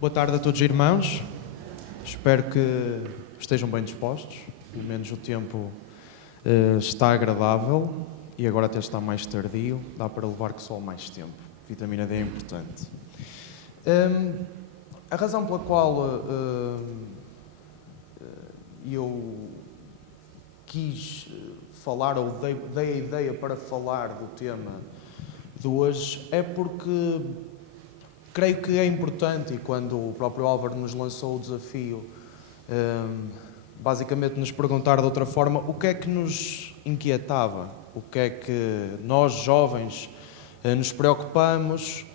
Boa tarde a todos os irmãos. Espero que estejam bem dispostos. Pelo menos o tempo está agradável e agora até está mais tardio. Dá para levar com o sol mais tempo. Vitamina D é importante. A razão pela qual eu quis falar, ou dei a ideia para falar do tema de hoje, é porque creio que é importante, e quando o próprio Álvaro nos lançou o desafio, basicamente nos perguntar de outra forma o que é que nos inquietava, o que é que nós jovens nos preocupamos,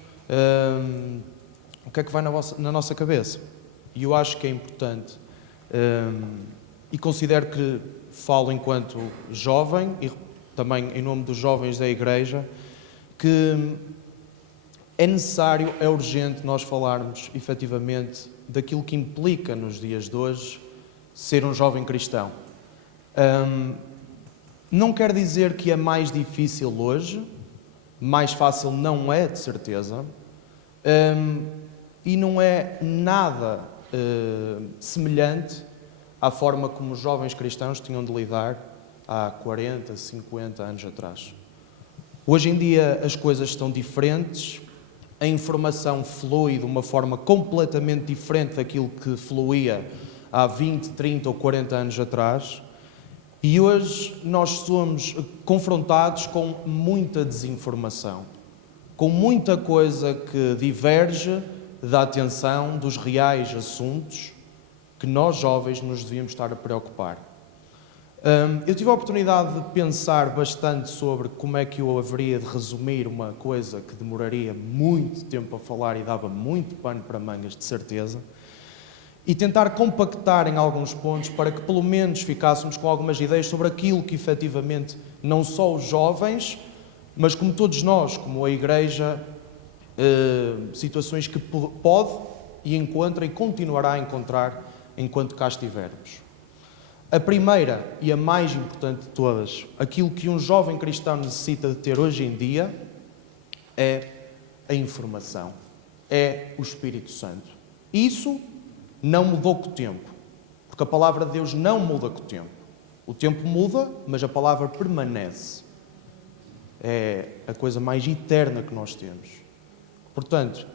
o que é que vai na nossa cabeça. E eu acho que é importante, e considero que falo enquanto jovem, e também em nome dos jovens da Igreja, que é necessário, é urgente nós falarmos, efetivamente, daquilo que implica nos dias de hoje ser um jovem cristão. Não quer dizer que é mais difícil hoje, mais fácil não é, de certeza, e não é nada semelhante à forma como os jovens cristãos tinham de lidar há 40, 50 anos atrás. Hoje em dia as coisas estão diferentes, a informação flui de uma forma completamente diferente daquilo que fluía há 20, 30 ou 40 anos atrás, e hoje nós somos confrontados com muita desinformação, com muita coisa que diverge da atenção dos reais assuntos que nós jovens nos devíamos estar a preocupar. Eu tive a oportunidade de pensar bastante sobre como é que eu haveria de resumir uma coisa que demoraria muito tempo a falar e dava muito pano para mangas, de certeza, e tentar compactar em alguns pontos para que pelo menos ficássemos com algumas ideias sobre aquilo que efetivamente não só os jovens, mas como todos nós, como a Igreja, situações que pode e encontra e continuará a encontrar enquanto cá estivermos. A primeira e a mais importante de todas, aquilo que um jovem cristão necessita de ter hoje em dia, é a informação, é o Espírito Santo. Isso não mudou com o tempo, porque a palavra de Deus não muda com o tempo. O tempo muda, mas a palavra permanece. É a coisa mais eterna que nós temos. Portanto,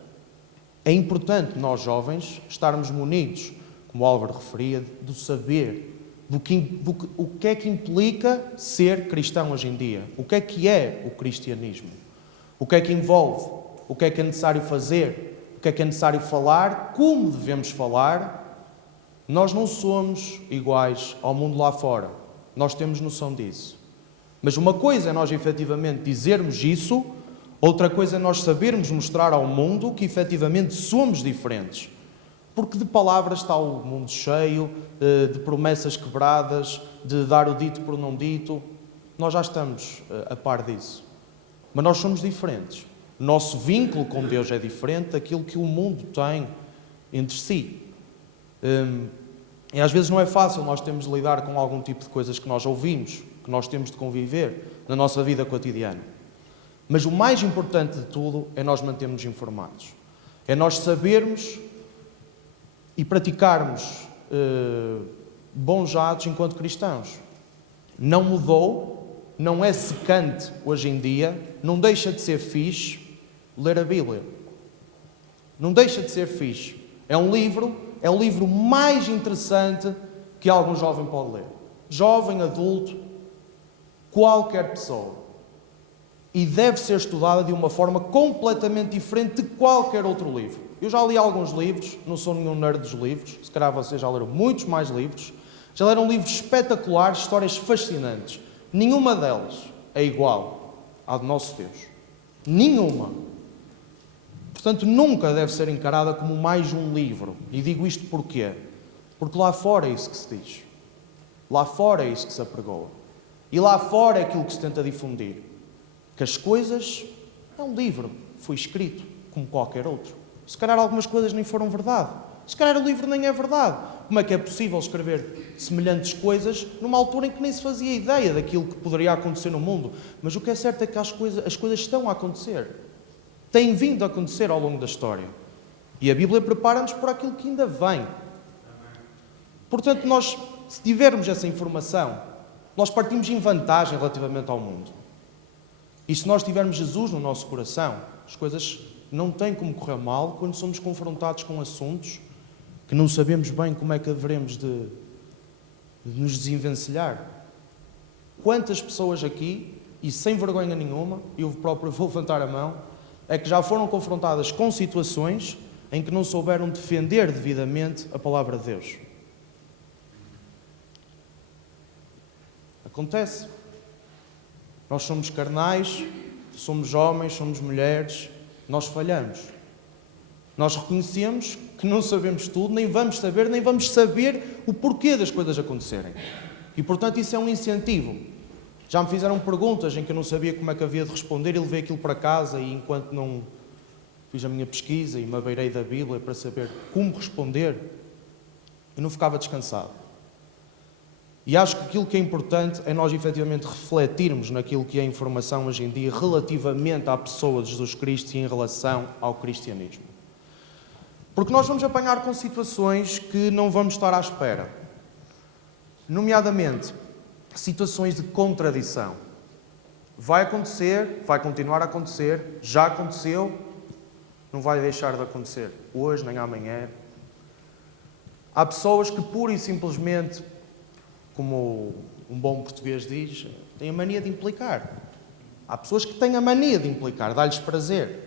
é importante nós jovens estarmos munidos, como o Álvaro referia, do saber o que é que implica ser cristão hoje em dia, o que é o cristianismo, o que é que envolve, o que é necessário fazer, o que é necessário falar, como devemos falar. Nós não somos iguais ao mundo lá fora, nós temos noção disso. Mas uma coisa é nós efetivamente dizermos isso, outra coisa é nós sabermos mostrar ao mundo que efetivamente somos diferentes. Porque de palavras está o mundo cheio, de promessas quebradas, de dar o dito por não dito. Nós já estamos a par disso. Mas nós somos diferentes. O nosso vínculo com Deus é diferente daquilo que o mundo tem entre si. E às vezes não é fácil, nós temos de lidar com algum tipo de coisas que nós ouvimos, que nós temos de conviver na nossa vida cotidiana. Mas o mais importante de tudo é nós mantermos informados. É nós sabermos e praticarmos bons atos enquanto cristãos. Não mudou, não é secante hoje em dia, não deixa de ser fixe ler a Bíblia. Não deixa de ser fixe. É o livro mais interessante que algum jovem pode ler. Jovem, adulto, qualquer pessoa. E deve ser estudada de uma forma completamente diferente de qualquer outro livro. Eu já li alguns livros, não sou nenhum nerd dos livros, se calhar vocês já leram muitos mais livros, já leram livros espetaculares, histórias fascinantes. Nenhuma delas é igual à do nosso Deus. Nenhuma. Portanto, nunca deve ser encarada como mais um livro. E digo isto porquê? Porque lá fora é isso que se diz. Lá fora é isso que se apregoa. E lá fora é aquilo que se tenta difundir. Que as coisas é um livro, foi escrito como qualquer outro. Se calhar algumas coisas nem foram verdade. Se calhar o livro nem é verdade. Como é que é possível escrever semelhantes coisas numa altura em que nem se fazia ideia daquilo que poderia acontecer no mundo? Mas o que é certo é que as coisas estão a acontecer. Têm vindo a acontecer ao longo da história. E a Bíblia prepara-nos para aquilo que ainda vem. Portanto, nós, se tivermos essa informação, nós partimos em vantagem relativamente ao mundo. E se nós tivermos Jesus no nosso coração, as coisas não têm como correr mal quando somos confrontados com assuntos que não sabemos bem como é que haveremos de nos desenvencilhar. Quantas pessoas aqui, e sem vergonha nenhuma, eu próprio vou levantar a mão, é que já foram confrontadas com situações em que não souberam defender devidamente a palavra de Deus. Acontece. Nós somos carnais, somos homens, somos mulheres, nós falhamos. Nós reconhecemos que não sabemos tudo, nem vamos saber o porquê das coisas acontecerem. E, portanto, isso é um incentivo. Já me fizeram perguntas em que eu não sabia como é que havia de responder e levei aquilo para casa e, enquanto não fiz a minha pesquisa e me abeirei da Bíblia para saber como responder, eu não ficava descansado. E acho que aquilo que é importante é nós, efetivamente, refletirmos naquilo que é a informação hoje em dia relativamente à pessoa de Jesus Cristo e em relação ao cristianismo. Porque nós vamos apanhar com situações que não vamos estar à espera. Nomeadamente, situações de contradição. Vai acontecer, vai continuar a acontecer, já aconteceu, não vai deixar de acontecer hoje nem amanhã. Há pessoas que pura e simplesmente, como um bom português diz, têm a mania de implicar. Há pessoas que têm a mania de implicar, dá-lhes prazer.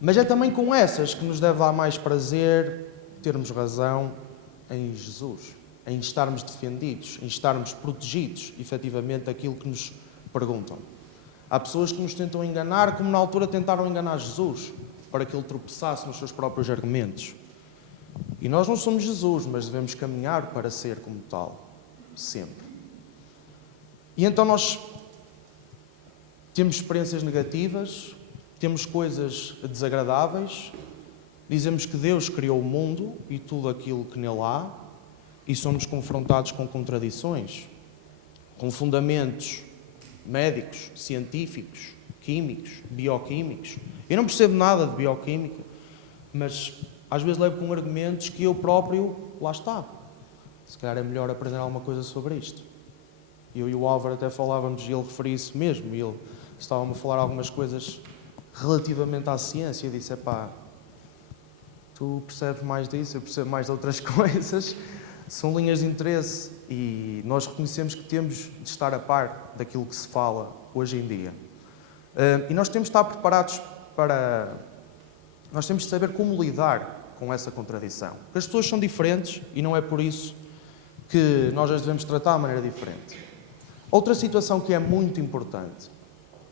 Mas é também com essas que nos deve dar mais prazer termos razão em Jesus, em estarmos defendidos, em estarmos protegidos, efetivamente, daquilo que nos perguntam. Há pessoas que nos tentam enganar, como na altura tentaram enganar Jesus, para que ele tropeçasse nos seus próprios argumentos. E nós não somos Jesus, mas devemos caminhar para ser como tal, sempre. E então nós temos experiências negativas, temos coisas desagradáveis, dizemos que Deus criou o mundo e tudo aquilo que nele há, e somos confrontados com contradições, com fundamentos médicos, científicos, químicos, bioquímicos. Eu não percebo nada de bioquímica, mas às vezes levo com argumentos que eu próprio, lá está. Se calhar é melhor aprender alguma coisa sobre isto. Eu e o Álvaro até falávamos, e ele referia isso mesmo, e ele estava-me a falar algumas coisas relativamente à ciência. Eu disse, tu percebes mais disso, eu percebo mais de outras coisas. São linhas de interesse e nós reconhecemos que temos de estar a par daquilo que se fala hoje em dia. E nós temos de estar preparados para... Nós temos de saber como lidar com essa contradição. Porque as pessoas são diferentes e não é por isso que nós as devemos tratar de maneira diferente. Outra situação que é muito importante,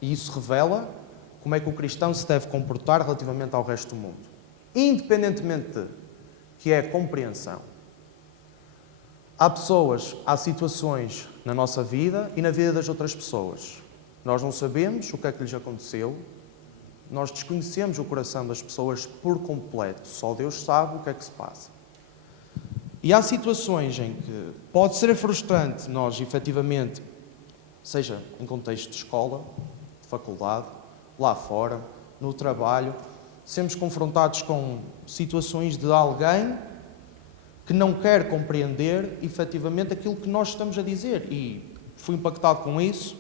e isso revela como é que o cristão se deve comportar relativamente ao resto do mundo, independentemente de, que é a compreensão. Há pessoas, há situações na nossa vida e na vida das outras pessoas. Nós não sabemos o que é que lhes aconteceu, nós desconhecemos o coração das pessoas por completo, só Deus sabe o que é que se passa. E há situações em que pode ser frustrante nós, efetivamente, seja em contexto de escola, de faculdade, lá fora, no trabalho, sermos confrontados com situações de alguém que não quer compreender, efetivamente, aquilo que nós estamos a dizer. E fui impactado com isso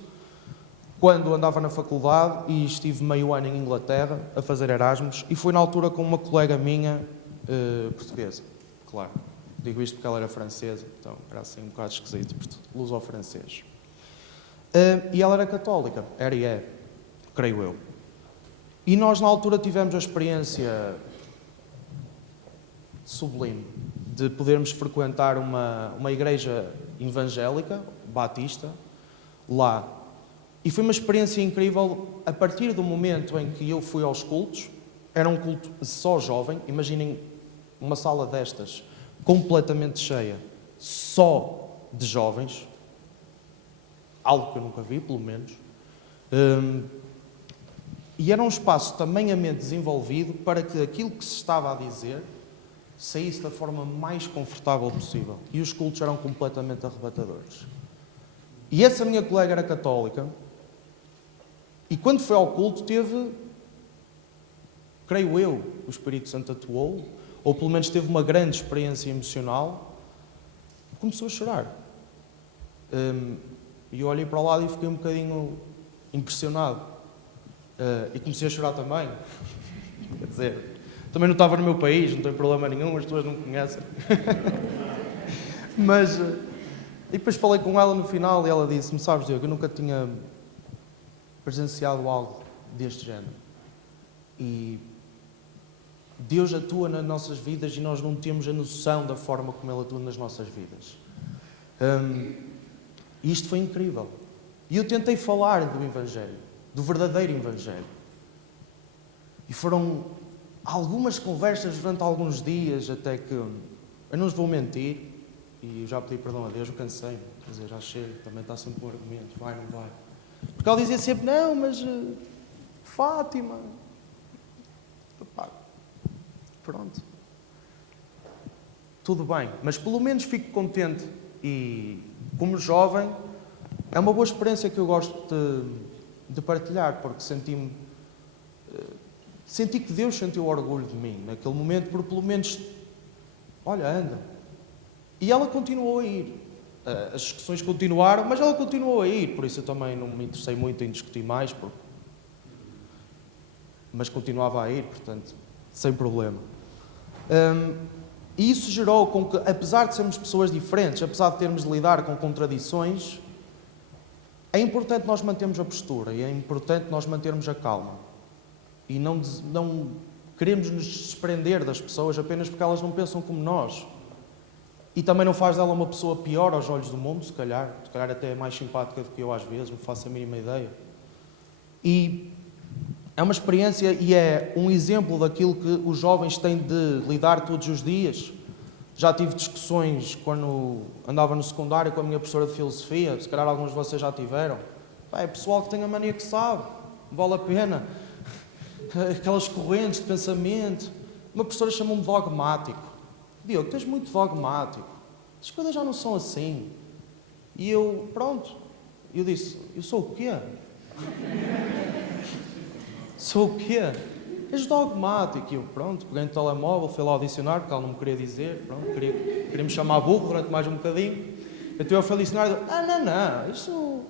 quando andava na faculdade e estive meio ano em Inglaterra a fazer Erasmus, e fui na altura com uma colega minha portuguesa, claro. Digo isto porque ela era francesa, então era assim um bocado esquisito, luso-francês. E ela era católica, era e é, creio eu. E nós na altura tivemos a experiência sublime de podermos frequentar uma igreja evangélica, batista, lá. E foi uma experiência incrível a partir do momento em que eu fui aos cultos. Era um culto só jovem, imaginem uma sala destas, completamente cheia, só de jovens, algo que eu nunca vi, pelo menos. E era um espaço tamanhamente desenvolvido para que aquilo que se estava a dizer saísse da forma mais confortável possível. E os cultos eram completamente arrebatadores. E essa minha colega era católica, e quando foi ao culto teve creio eu, o Espírito Santo atuou, ou pelo menos teve uma grande experiência emocional, começou a chorar. E eu olhei para o lado e fiquei um bocadinho impressionado. E comecei a chorar também. Quer dizer, também não estava no meu país, não tem problema nenhum, as pessoas não me conhecem. Mas, e depois falei com ela no final e ela disse-me, sabes, Diogo, eu nunca tinha presenciado algo deste género. E Deus atua nas nossas vidas e nós não temos a noção da forma como Ele atua nas nossas vidas. E isto foi incrível. E eu tentei falar do Evangelho, do verdadeiro Evangelho. E foram algumas conversas durante alguns dias, até que, eu não vos vou mentir, e eu já pedi perdão a Deus, eu cansei-me, quer dizer, já chego, também está sempre um argumento, vai, não vai. Porque ela dizia sempre, não, mas Fátima, epá, pronto, tudo bem, mas pelo menos fico contente e, como jovem, é uma boa experiência que eu gosto de partilhar, porque senti que Deus sentiu orgulho de mim naquele momento, porque pelo menos, olha, anda. E ela continuou a ir. As discussões continuaram, mas ela continuou a ir, por isso eu também não me interessei muito em discutir mais, mas continuava a ir, portanto, sem problema. E isso gerou com que, apesar de sermos pessoas diferentes, apesar de termos de lidar com contradições, é importante nós mantermos a postura e é importante nós mantermos a calma. E não queremos nos desprender das pessoas apenas porque elas não pensam como nós. E também não faz dela uma pessoa pior aos olhos do mundo, se calhar até é mais simpática do que eu às vezes, não faço a mínima ideia. E é uma experiência e é um exemplo daquilo que os jovens têm de lidar todos os dias. Já tive discussões quando andava no secundário com a minha professora de filosofia, se calhar alguns de vocês já tiveram. É pessoal que tem a mania que sabe, vale a pena. Aquelas correntes de pensamento. Uma professora chamou-me dogmático. Diogo, tu és muito dogmático. As coisas já não são assim. E eu, pronto. Eu disse, eu sou o quê? Sou o quê? És dogmático. E eu, pronto, peguei no telemóvel, fui lá ao dicionário, porque ela não me queria dizer. Pronto, queria me chamar burro durante mais um bocadinho. Então eu fui ao dicionário e não, isso...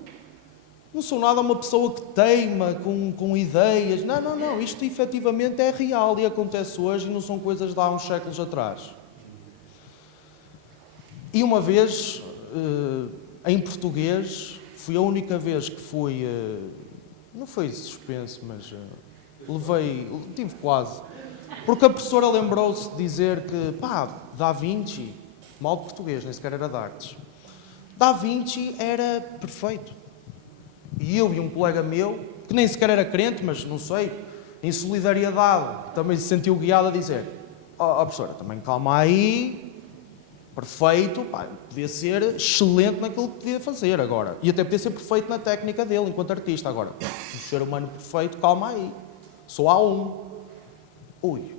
Não sou nada uma pessoa que teima com ideias. Não. Isto efetivamente é real e acontece hoje e não são coisas de há uns séculos atrás. E uma vez, em português, fui a única vez que fui... não foi suspenso, mas tive quase. Porque a professora lembrou-se de dizer que, Da Vinci, mal de português, nem sequer era de artes. Da Vinci era perfeito. E eu e um colega meu, que nem sequer era crente, mas não sei, em solidariedade, também se sentiu guiado a dizer: professora, também calma aí, perfeito, podia ser excelente naquilo que podia fazer agora. E até podia ser perfeito na técnica dele, enquanto artista. Agora, um ser humano perfeito, calma aí. Só há um. Ui.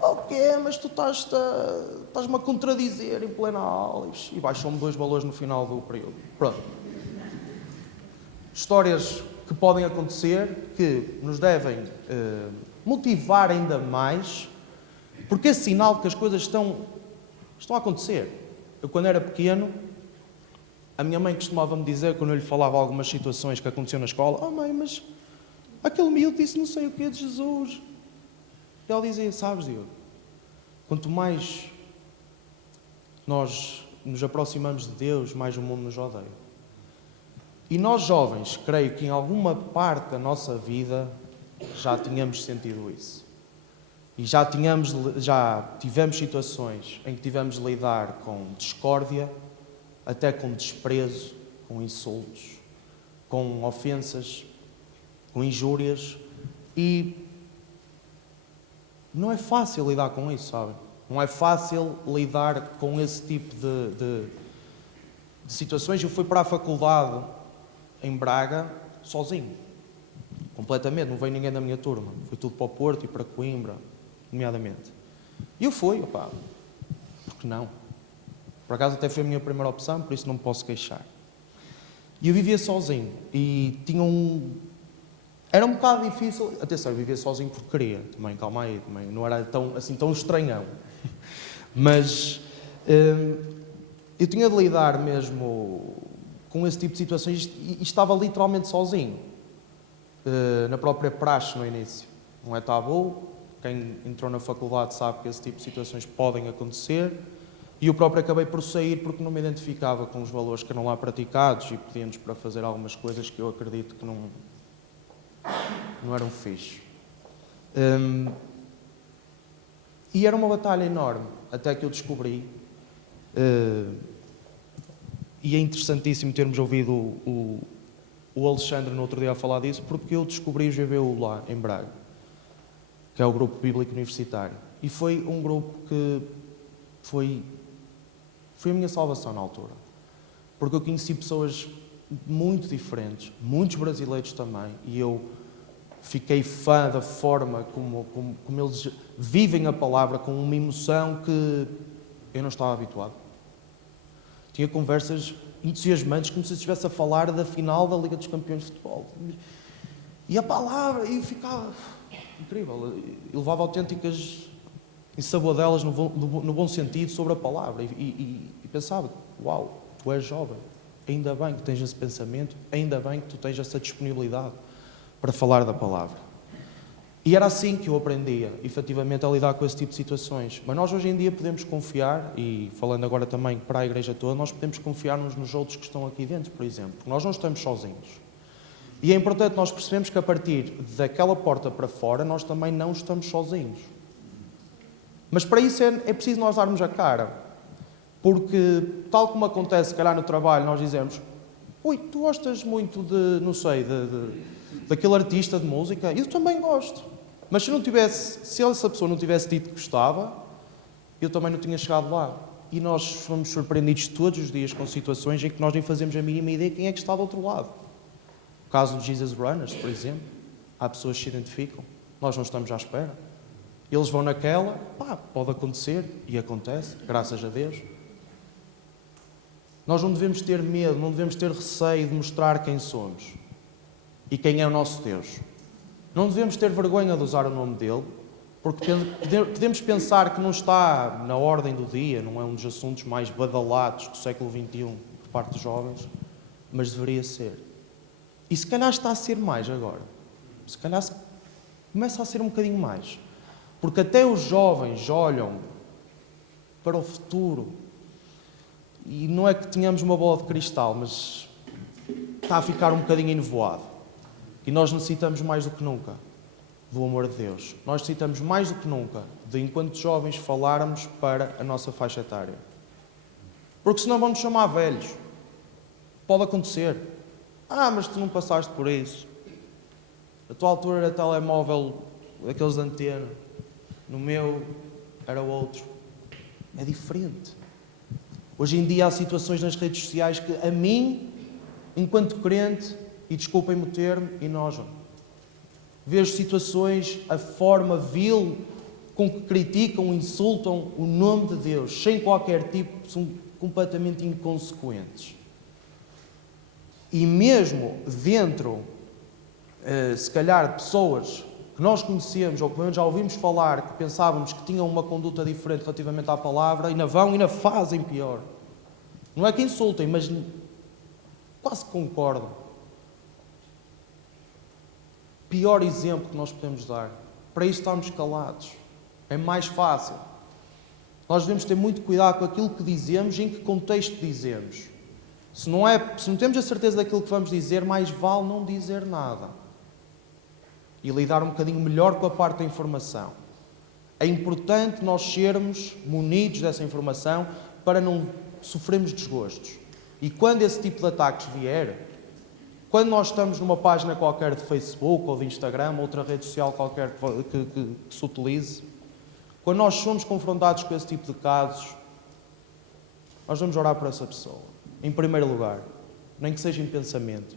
O quê? Mas tu estás-me a contradizer em plena aula. E baixou-me 2 valores no final do período. Pronto. Histórias que podem acontecer, que nos devem motivar ainda mais, porque é sinal de que as coisas estão a acontecer. Eu, quando era pequeno, a minha mãe costumava-me dizer, quando eu lhe falava algumas situações que aconteciam na escola: mãe, mas aquele miúdo disse não sei o quê de Jesus. E ela dizia: sabes, Diogo, quanto mais nós nos aproximamos de Deus, mais o mundo nos odeia. E nós jovens, creio que em alguma parte da nossa vida já tínhamos sentido isso. E já tivemos situações em que tivemos de lidar com discórdia, até com desprezo, com insultos, com ofensas, com injúrias. E não é fácil lidar com isso, sabem? Não é fácil lidar com esse tipo de situações. Eu fui para a faculdade em Braga, sozinho, completamente, não veio ninguém da minha turma, foi tudo para o Porto e para Coimbra, nomeadamente. E eu fui, porque não? Por acaso até foi a minha primeira opção, por isso não me posso queixar. E eu vivia sozinho, e tinha Era um bocado difícil, atenção, eu vivia sozinho porque queria, também, calma aí, também, não era tão estranhão. Mas eu tinha de lidar mesmo com esse tipo de situações e estava literalmente sozinho, na própria praxe no início. Não é tabu, quem entrou na faculdade sabe que esse tipo de situações podem acontecer, e eu próprio acabei por sair porque não me identificava com os valores que eram lá praticados e pedíamos para fazer algumas coisas que eu acredito que não eram fixe. E era uma batalha enorme, até que eu descobri, e é interessantíssimo termos ouvido o Alexandre no outro dia a falar disso, porque eu descobri o GBU lá, em Braga, que é o Grupo Bíblico Universitário. E foi um grupo que foi a minha salvação na altura. Porque eu conheci pessoas muito diferentes, muitos brasileiros também, e eu fiquei fã da forma como eles vivem a palavra, com uma emoção que eu não estava habituado. Tinha conversas entusiasmantes, como se estivesse a falar da final da Liga dos Campeões de Futebol. E a palavra, e ficava incrível. E levava autênticas ensaboadelas no bom sentido sobre a palavra. E pensava, uau, tu és jovem, ainda bem que tens esse pensamento, ainda bem que tu tens essa disponibilidade para falar da palavra. E era assim que eu aprendia, efetivamente, a lidar com esse tipo de situações. Mas nós hoje em dia podemos confiar, e falando agora também para a igreja toda, nós podemos confiar uns nos outros que estão aqui dentro, por exemplo. Nós não estamos sozinhos. E é importante nós percebermos que a partir daquela porta para fora, nós também não estamos sozinhos. Mas para isso é preciso nós darmos a cara. Porque, tal como acontece, se calhar no trabalho, nós dizemos: ui, tu gostas muito de, não sei, daquele artista de música? Eu também gosto. Mas se essa pessoa não tivesse dito que gostava, eu também não tinha chegado lá. E nós fomos surpreendidos todos os dias com situações em que nós nem fazemos a mínima ideia de quem é que está do outro lado. O caso dos Jesus Runners, por exemplo. Há pessoas que se identificam. Nós não estamos à espera. Eles vão naquela, pode acontecer, e acontece, graças a Deus. Nós não devemos ter medo, não devemos ter receio de mostrar quem somos e quem é o nosso Deus. Não devemos ter vergonha de usar o nome dele, porque podemos pensar que não está na ordem do dia, não é um dos assuntos mais badalados do século XXI por parte dos jovens, mas deveria ser. E se calhar está a ser mais agora. Se calhar começa a ser um bocadinho mais. Porque até os jovens olham para o futuro. E não é que tenhamos uma bola de cristal, mas está a ficar um bocadinho enevoado. E nós necessitamos mais do que nunca do amor de Deus. Nós necessitamos mais do que nunca de, enquanto jovens, falarmos para a nossa faixa etária. Porque senão vão-nos chamar velhos. Pode acontecer. Mas tu não passaste por isso. A tua altura era telemóvel, daqueles de antena. No meu era outro. É diferente. Hoje em dia há situações nas redes sociais que a mim, enquanto crente, e desculpem-me o termo, enojam. Vejo situações, a forma vil com que criticam, insultam o nome de Deus, sem qualquer tipo, são completamente inconsequentes. E mesmo dentro, se calhar, de pessoas que nós conhecemos, ou que pelo menos já ouvimos falar, que pensávamos que tinham uma conduta diferente relativamente à palavra, ainda vão e ainda fazem pior. Não é que insultem, mas quase concordam. Pior exemplo que nós podemos dar. Para isso estamos calados. É mais fácil. Nós devemos ter muito cuidado com aquilo que dizemos e em que contexto dizemos. Se não temos a certeza daquilo que vamos dizer, mais vale não dizer nada. E lidar um bocadinho melhor com a parte da informação. É importante nós sermos munidos dessa informação para não sofrermos desgostos. E quando esse tipo de ataques vier, quando nós estamos numa página qualquer de Facebook ou de Instagram, outra rede social qualquer que se utilize, quando nós somos confrontados com esse tipo de casos, nós vamos orar por essa pessoa, em primeiro lugar, nem que seja em pensamento.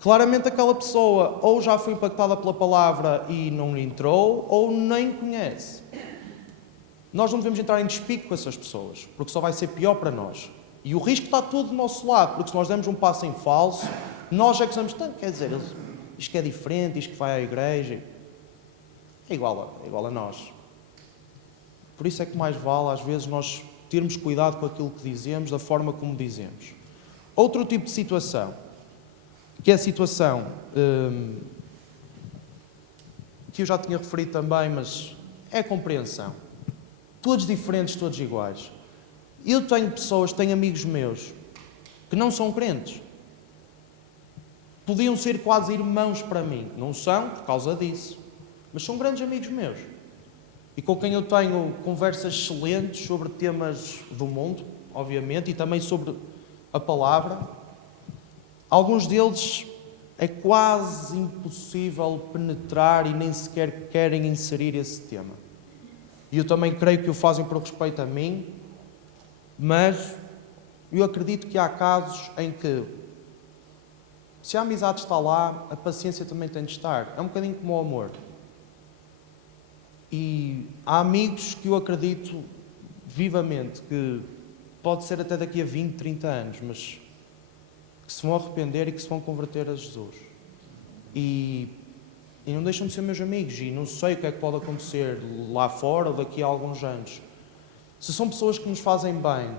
Claramente aquela pessoa ou já foi impactada pela palavra e não entrou, ou nem conhece. Nós não devemos entrar em despique com essas pessoas, porque só vai ser pior para nós. E o risco está todo do nosso lado, porque se nós demos um passo em falso, nós é que estamos... Quer dizer, isto que é diferente, isto que vai à igreja. É igual a nós. Por isso é que mais vale, às vezes, nós termos cuidado com aquilo que dizemos, da forma como dizemos. Outro tipo de situação, que é a situação que eu já tinha referido também, mas é a compreensão. Todos diferentes, todos iguais. Eu tenho amigos meus que não são crentes. Podiam ser quase irmãos para mim. Não são por causa disso. Mas são grandes amigos meus. E com quem eu tenho conversas excelentes sobre temas do mundo, obviamente, e também sobre a palavra. Alguns deles é quase impossível penetrar e nem sequer querem inserir esse tema. E eu também creio que o fazem por respeito a mim, mas eu acredito que há casos em que, se a amizade está lá, a paciência também tem de estar. É um bocadinho como o amor. E há amigos que eu acredito vivamente que pode ser até daqui a 20, 30 anos, mas que se vão arrepender e que se vão converter a Jesus. E não deixam de ser meus amigos, e não sei o que é que pode acontecer lá fora ou daqui a alguns anos. Se são pessoas que nos fazem bem,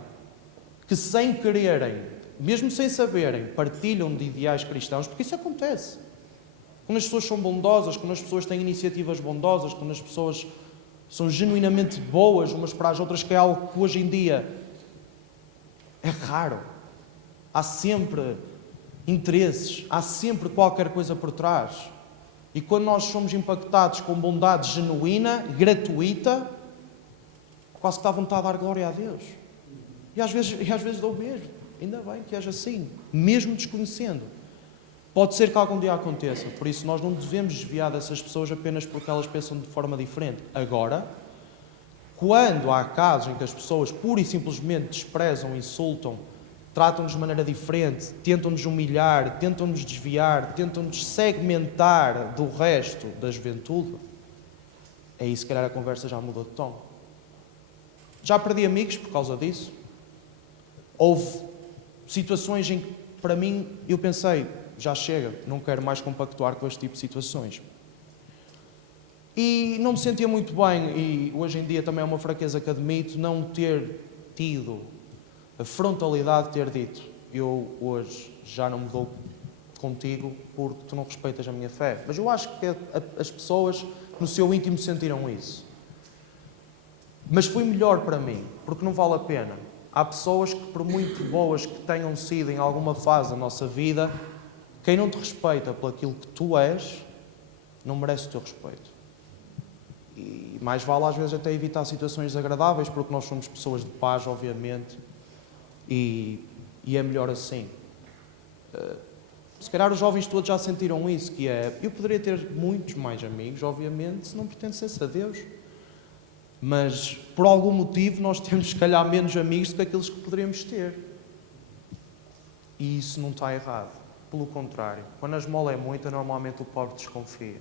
que sem quererem, mesmo sem saberem, partilham de ideais cristãos, porque isso acontece. Quando as pessoas são bondosas, quando as pessoas têm iniciativas bondosas, quando as pessoas são genuinamente boas umas para as outras, que é algo que hoje em dia é raro. Há sempre interesses, há sempre qualquer coisa por trás. E quando nós somos impactados com bondade genuína, gratuita, quase que dá vontade de dar glória a Deus. E às vezes dou mesmo. Ainda bem que haja assim, mesmo desconhecendo. Pode ser que algum dia aconteça, por isso nós não devemos desviar dessas pessoas apenas porque elas pensam de forma diferente. Agora, quando há casos em que as pessoas pura e simplesmente desprezam, insultam, tratam-nos de maneira diferente, tentam-nos humilhar, tentam-nos desviar, tentam-nos segmentar do resto da juventude, aí se calhar a conversa já mudou de tom. Já perdi amigos por causa disso. Houve situações em que, para mim, eu pensei, já chega, não quero mais compactuar com este tipo de situações. E não me sentia muito bem, e hoje em dia também é uma fraqueza que admito, não ter tido a frontalidade de ter dito: eu hoje já não me dou contigo porque tu não respeitas a minha fé. Mas eu acho que as pessoas no seu íntimo sentiram isso. Mas foi melhor para mim, porque não vale a pena. Há pessoas que, por muito boas que tenham sido em alguma fase da nossa vida, quem não te respeita por aquilo que tu és, não merece o teu respeito. E mais vale às vezes até evitar situações desagradáveis, porque nós somos pessoas de paz, obviamente, e é melhor assim. Se calhar os jovens todos já sentiram isso, que é, eu poderia ter muitos mais amigos, obviamente, se não pertencesse a Deus. Mas, por algum motivo, nós temos, se calhar, menos amigos do que aqueles que poderíamos ter. E isso não está errado. Pelo contrário, quando a esmola é muita, normalmente o pobre desconfia.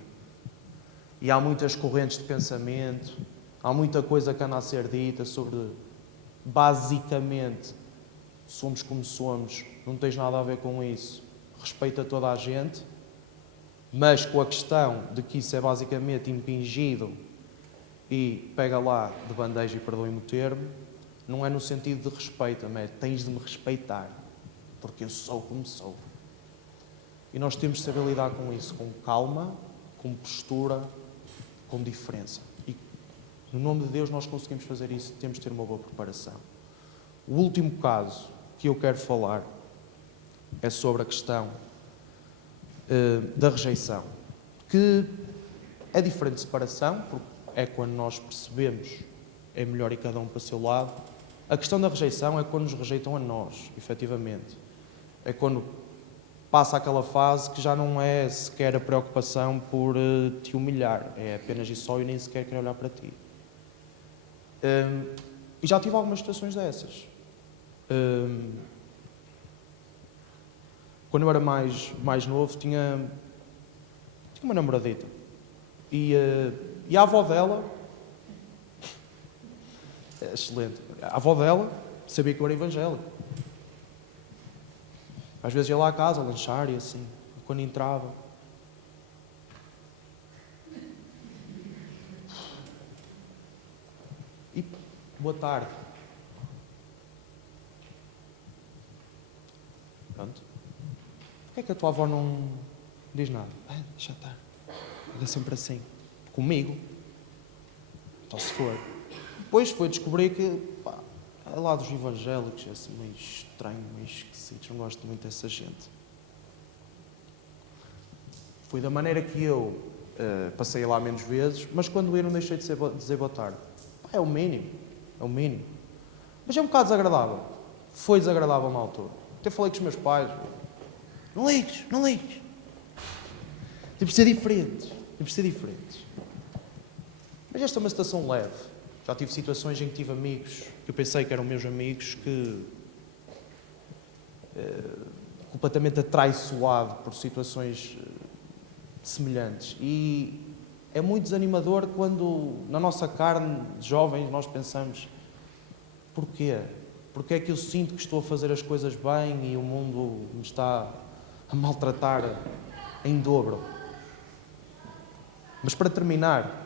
E há muitas correntes de pensamento, há muita coisa que anda a ser dita sobre, basicamente, somos como somos, não tens nada a ver com isso, respeita toda a gente, mas com a questão de que isso é basicamente impingido e pega lá de bandeja e perdoe-me o termo, não é no sentido de respeito, mas tens de me respeitar, porque eu sou como sou. E nós temos de saber lidar com isso, com calma, com postura, com diferença. E no nome de Deus nós conseguimos fazer isso, temos de ter uma boa preparação. O último caso que eu quero falar é sobre a questão da rejeição, que é diferente de separação, porque é quando nós percebemos é melhor ir cada um para o seu lado. A questão da rejeição é quando nos rejeitam a nós, efetivamente. É quando passa aquela fase que já não é sequer a preocupação por te humilhar, é apenas e só e nem sequer querer olhar para ti. E já tive algumas situações dessas. Quando eu era mais novo, tinha uma namoradita. E a avó dela, excelente, a avó dela sabia que eu era evangélico. Às vezes ia lá à casa, a lanchar e assim. Quando entrava, Boa tarde. Pronto. Porquê é que a tua avó não diz nada? Deixa estar. É sempre assim. Comigo. Então se for. Depois foi descobrir que, é lá dos evangélicos, é assim meio estranho, meio esquisito. Não gosto muito dessa gente. Foi da maneira que eu passei lá menos vezes, mas quando eu não deixei de dizer boa tarde. É o mínimo. É o mínimo. Mas é um bocado desagradável. Foi desagradável na altura. Até falei com os meus pais. Não ligues, não ligues. Temos de ser diferentes. Temos de ser diferentes. Mas esta é uma situação leve. Já tive situações em que tive amigos que eu pensei que eram meus amigos que completamente atraiçoado por situações semelhantes. E é muito desanimador quando na nossa carne de jovens nós pensamos: porquê? Porque é que eu sinto que estou a fazer as coisas bem e o mundo me está a maltratar em dobro? Mas para terminar,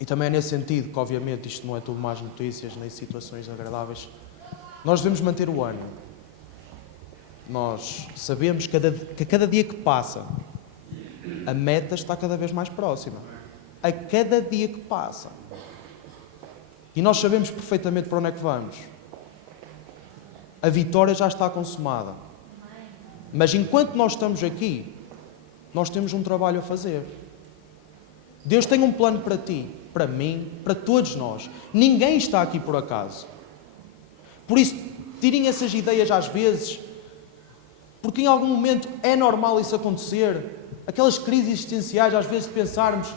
e também é nesse sentido que obviamente isto não é tudo más notícias nem situações agradáveis, nós devemos manter o ânimo. Nós sabemos que a cada dia que passa a meta está cada vez mais próxima. A cada dia que passa. E nós sabemos perfeitamente para onde é que vamos. A vitória já está consumada. Mas enquanto nós estamos aqui, nós temos um trabalho a fazer. Deus tem um plano para ti, para mim, para todos nós. Ninguém está aqui por acaso. Por isso, tirem essas ideias às vezes, porque em algum momento é normal isso acontecer. Aquelas crises existenciais, às vezes, de pensarmos: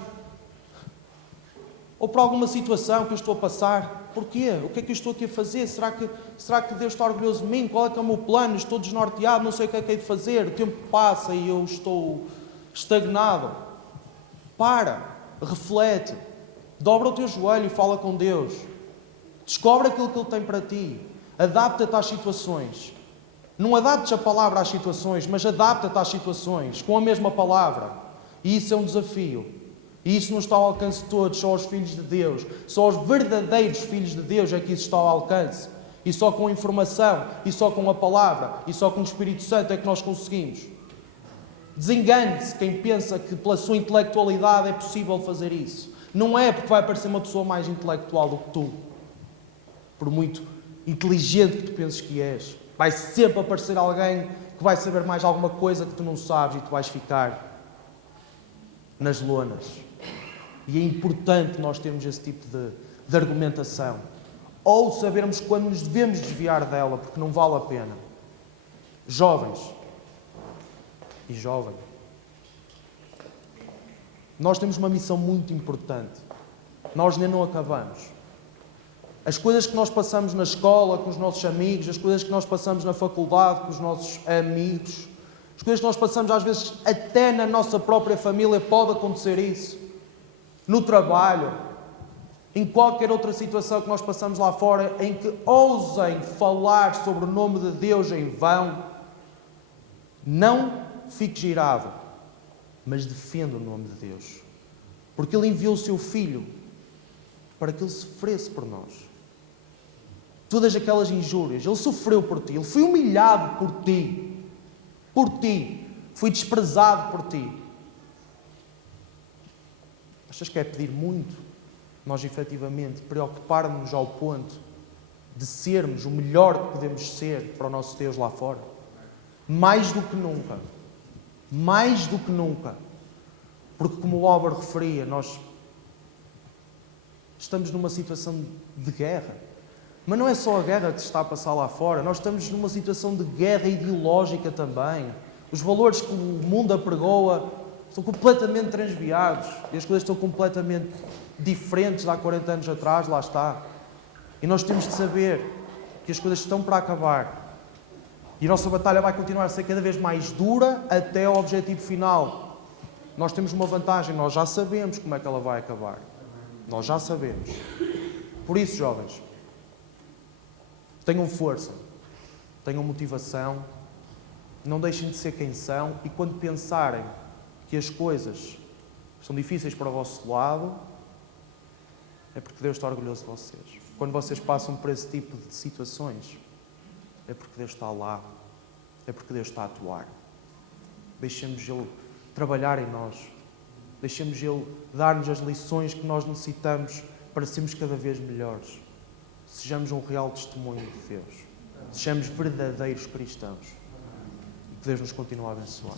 ou por alguma situação que eu estou a passar, porquê? O que é que eu estou aqui a fazer? Será que Deus está orgulhoso de mim? Qual é que é o meu plano? Estou desnorteado, não sei o que é que hei de fazer. O tempo passa e eu estou estagnado. Para, reflete, dobra o teu joelho e fala com Deus. Descobre aquilo que Ele tem para ti. Adapta-te às situações. Não adaptes a palavra às situações, mas adapta-te às situações com a mesma palavra. E isso é um desafio. E isso não está ao alcance de todos, só aos filhos de Deus. Só aos verdadeiros filhos de Deus é que isso está ao alcance. E só com a informação, e só com a palavra, e só com o Espírito Santo é que nós conseguimos. Desengane-se quem pensa que pela sua intelectualidade é possível fazer isso. Não é porque vai aparecer uma pessoa mais intelectual do que tu. Por muito inteligente que tu penses que és. Vai sempre aparecer alguém que vai saber mais alguma coisa que tu não sabes e tu vais ficar nas lonas. E é importante nós termos esse tipo de argumentação. Ou sabermos quando nos devemos desviar dela, porque não vale a pena. Jovens e jovem, nós temos uma missão muito importante. Nós ainda não acabamos. As coisas que nós passamos na escola com os nossos amigos, as coisas que nós passamos na faculdade com os nossos amigos, as coisas que nós passamos às vezes até na nossa própria família, pode acontecer isso. No trabalho, em qualquer outra situação que nós passamos lá fora, em que ousem falar sobre o nome de Deus em vão, não fique girado, mas defenda o nome de Deus. Porque Ele enviou o seu Filho para que Ele sofresse por nós. Todas aquelas injúrias, Ele sofreu por ti, Ele foi humilhado por ti. Por ti. Foi desprezado por ti. Achas que é pedir muito? Nós, efetivamente, preocupar-nos ao ponto de sermos o melhor que podemos ser para o nosso Deus lá fora? Mais do que nunca. Mais do que nunca. Porque, como o Álvaro referia, nós estamos numa situação de guerra. Mas não é só a guerra que se está a passar lá fora. Nós estamos numa situação de guerra ideológica também. Os valores que o mundo apregoa estão completamente transviados. E as coisas estão completamente diferentes de há 40 anos atrás, lá está. E nós temos de saber que as coisas estão para acabar. E a nossa batalha vai continuar a ser cada vez mais dura até ao objetivo final. Nós temos uma vantagem, nós já sabemos como é que ela vai acabar. Nós já sabemos. Por isso, jovens, tenham força, tenham motivação, não deixem de ser quem são e quando pensarem que as coisas são difíceis para o vosso lado, é porque Deus está orgulhoso de vocês. Quando vocês passam por esse tipo de situações, é porque Deus está lá, é porque Deus está a atuar. Deixemos Ele trabalhar em nós, deixemos Ele dar-nos as lições que nós necessitamos para sermos cada vez melhores. Sejamos um real testemunho de Deus, sejamos verdadeiros cristãos e que Deus nos continue a abençoar.